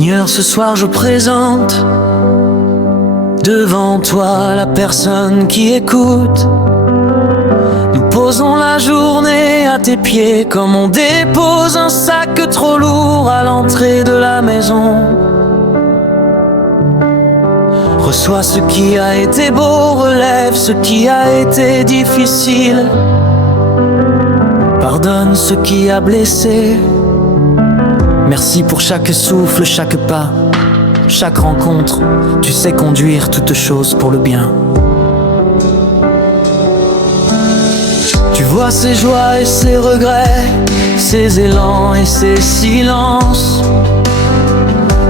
Seigneur, ce soir je présente devant toi la personne qui écoute. Nous posons la journée à tes pieds comme on dépose un sac trop lourd à l'entrée de la maison. Reçois ce qui a été beau, relève ce qui a été difficile. Pardonne ce qui a blessé. Merci pour chaque souffle, chaque pas, chaque rencontre. Tu sais conduire toutes choses pour le bien. Tu vois ses joies et ses regrets, ses élans et ses silences.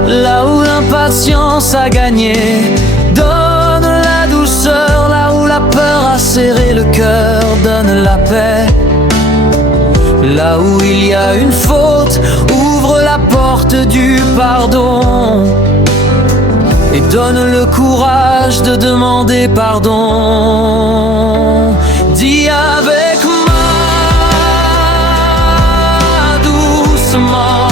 Là où l'impatience a gagné, donne la douceur. Là où la peur a serré le cœur, donne la paix. Là où il y a une faute, ouvre la porte du pardon et donne le courage de demander pardon. Dis avec moi doucement,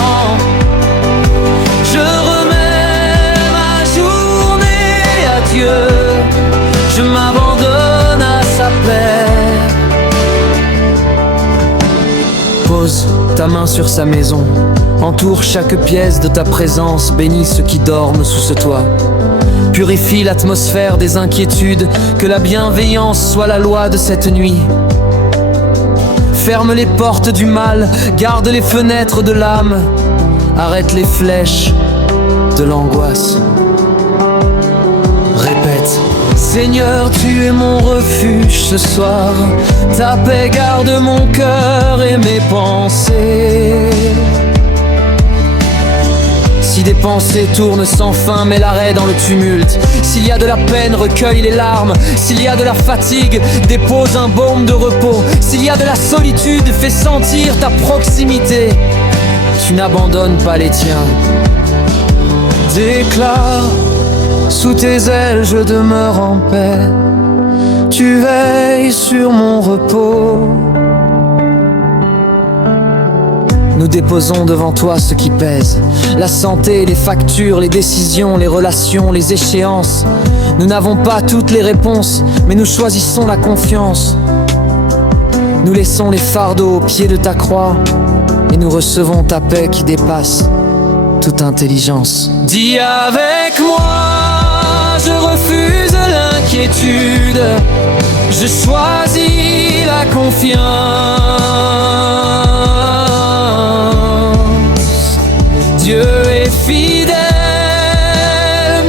je remets ma journée à Dieu, je m'abandonne à sa paix. Pose ta main sur sa maison, entoure chaque pièce de ta présence, bénis ceux qui dorment sous ce toit. Purifie l'atmosphère des inquiétudes, que la bienveillance soit la loi de cette nuit. Ferme les portes du mal, garde les fenêtres de l'âme, arrête les flèches de l'angoisse. Répète: Seigneur, tu es mon refuge ce soir. Ta paix garde mon cœur et mes pensées. Si des pensées tournent sans fin, mets l'arrêt dans le tumulte. S'il y a de la peine, recueille les larmes. S'il y a de la fatigue, dépose un baume de repos. S'il y a de la solitude, fais sentir ta proximité. Tu n'abandonnes pas les tiens. Déclare: sous tes ailes je demeure en paix. Tu veilles sur mon repos. Nous déposons devant toi ce qui pèse, la santé, les factures, les décisions, les relations, les échéances. Nous n'avons pas toutes les réponses, mais nous choisissons la confiance. Nous laissons les fardeaux au pied de ta croix et nous recevons ta paix qui dépasse toute intelligence. Dis avec moi: je refuse l'inquiétude, je choisis la confiance. Dieu est fidèle,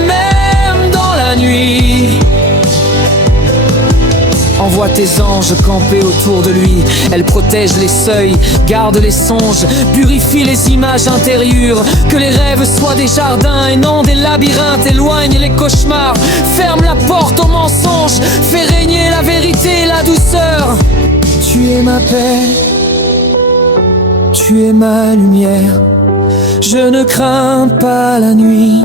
même dans la nuit. Envoie tes anges camper autour de lui. Elle protège les seuils, garde les songes, purifie les images intérieures. Que les rêves soient des jardins et non des labyrinthes. Éloigne les cauchemars, ferme la porte aux mensonges. Fais régner la vérité et la douceur. Tu es ma paix, tu es ma lumière. Je ne crains pas la nuit,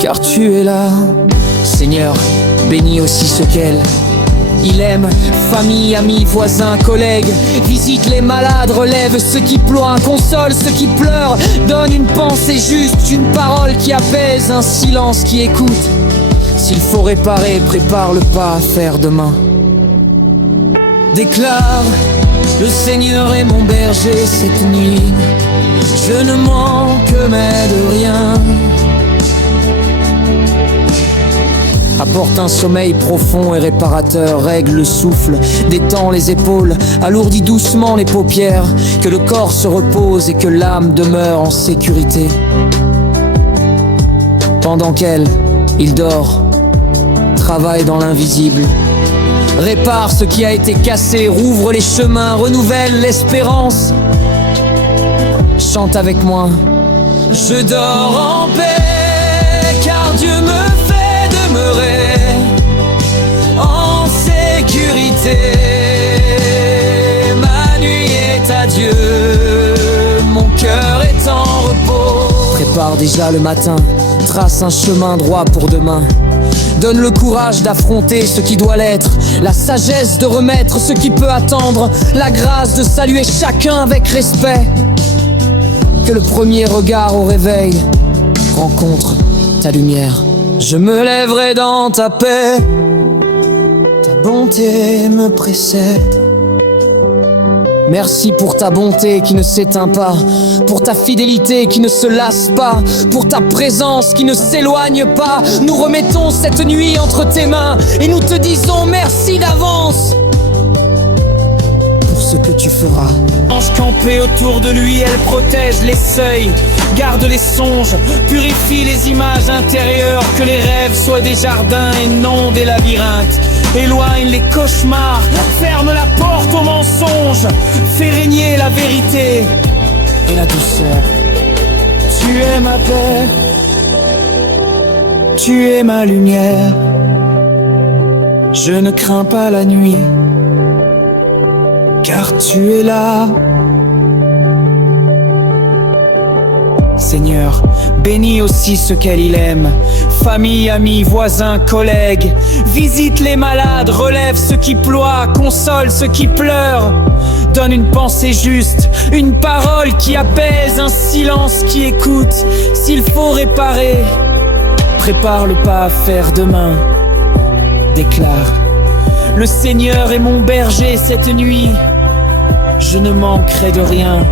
car tu es là. Seigneur, bénis aussi ceux qu'elle. Il aime, famille, amis, voisins, collègues. Visite les malades, relève ceux qui ploient, console ceux qui pleurent. Donne une pensée juste, une parole qui apaise, un silence qui écoute. S'il faut réparer, prépare le pas à faire demain. Déclare: le Seigneur est mon berger cette nuit. Je ne manque mais de rien. Apporte un sommeil profond et réparateur. Règle le souffle, détend les épaules, alourdit doucement les paupières. Que le corps se repose et que l'âme demeure en sécurité. Pendant qu'elle, il dort, travaille dans l'invisible. Répare ce qui a été cassé, rouvre les chemins, renouvelle l'espérance. Chante avec moi: je dors en paix, car Dieu me fait demeurer en sécurité. Ma nuit est à Dieu, mon cœur est en repos. Prépare déjà le matin, trace un chemin droit pour demain. Donne le courage d'affronter ce qui doit l'être, la sagesse de remettre ce qui peut attendre, la grâce de saluer chacun avec respect. que le premier regard au réveil rencontre ta lumière. Je me lèverai dans ta paix, ta bonté me précède. Merci pour ta bonté qui ne s'éteint pas, pour ta fidélité qui ne se lasse pas, pour ta présence qui ne s'éloigne pas. Nous remettons cette nuit entre tes mains et nous te disons merci d'avance pour ce que tu feras. Ange campé autour de lui, elle protège les seuils, garde les songes, purifie les images intérieures, que les rêves soient des jardins et non des labyrinthes. Éloigne les cauchemars, ferme la porte aux mensonges, fais régner la vérité et la douceur. Tu es ma paix, tu es ma lumière. Je ne crains pas la nuit, car tu es là. Seigneur, bénis aussi ce qu'il aime. Famille, amis, voisins, collègues. Visite les malades, relève ceux qui ploient, console ceux qui pleurent. Donne une pensée juste, une parole qui apaise, un silence qui écoute. S'il faut réparer, prépare le pas à faire demain. Déclare: le Seigneur est mon berger cette nuit, je ne manquerai de rien.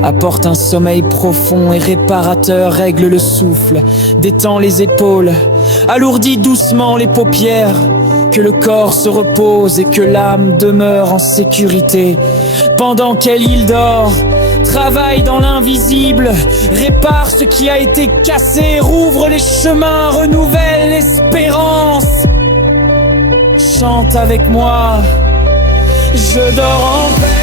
Apporte un sommeil profond et réparateur, règle le souffle, détend les épaules, alourdit doucement les paupières, que le corps se repose et que l'âme demeure en sécurité. Pendant qu'elle île dort, travaille dans l'invisible, répare ce qui a été cassé, rouvre les chemins, renouvelle l'espérance. Chante avec moi, je dors en paix.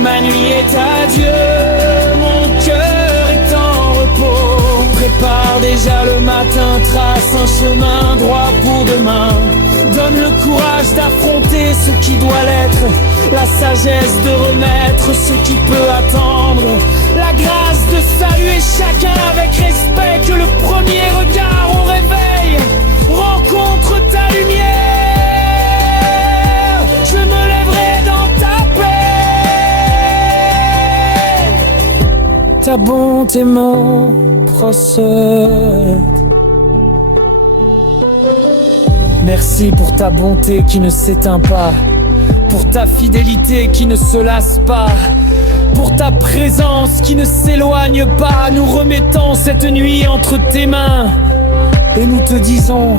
Ma nuit est à Dieu, mon cœur est en repos. Prépare déjà le matin, trace un chemin droit pour demain. Donne le courage d'affronter ce qui doit l'être, la sagesse de remettre ce qui peut attendre, la grâce de saluer chacun avec respect, que le premier regard au réveil rencontre ta lumière. Je me lèverai dans ta paix, ta bonté m'en procède. Merci pour ta bonté qui ne s'éteint pas, pour ta fidélité qui ne se lasse pas, pour ta présence qui ne s'éloigne pas. Nous remettons cette nuit entre tes mains et nous te disons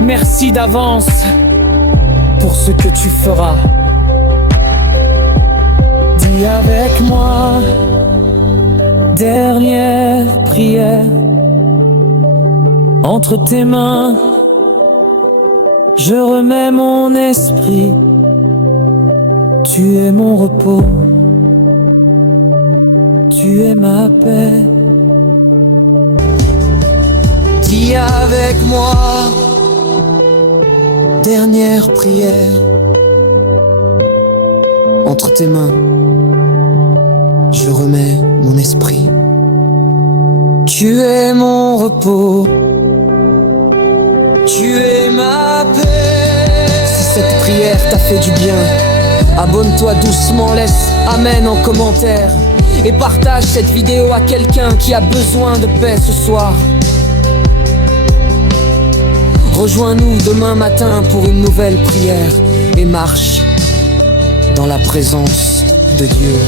merci d'avance pour ce que tu feras. Dis avec moi, dernière prière, entre tes mains je remets mon esprit. Tu es mon repos, tu es ma paix. Dis avec moi, dernière prière, entre tes mains je remets mon esprit. Tu es mon repos, tu es ma paix. Si cette prière t'a fait du bien, abonne-toi doucement, laisse Amen en commentaire et partage cette vidéo à quelqu'un qui a besoin de paix ce soir. Rejoins-nous demain matin pour une nouvelle prière et marche dans la présence de Dieu.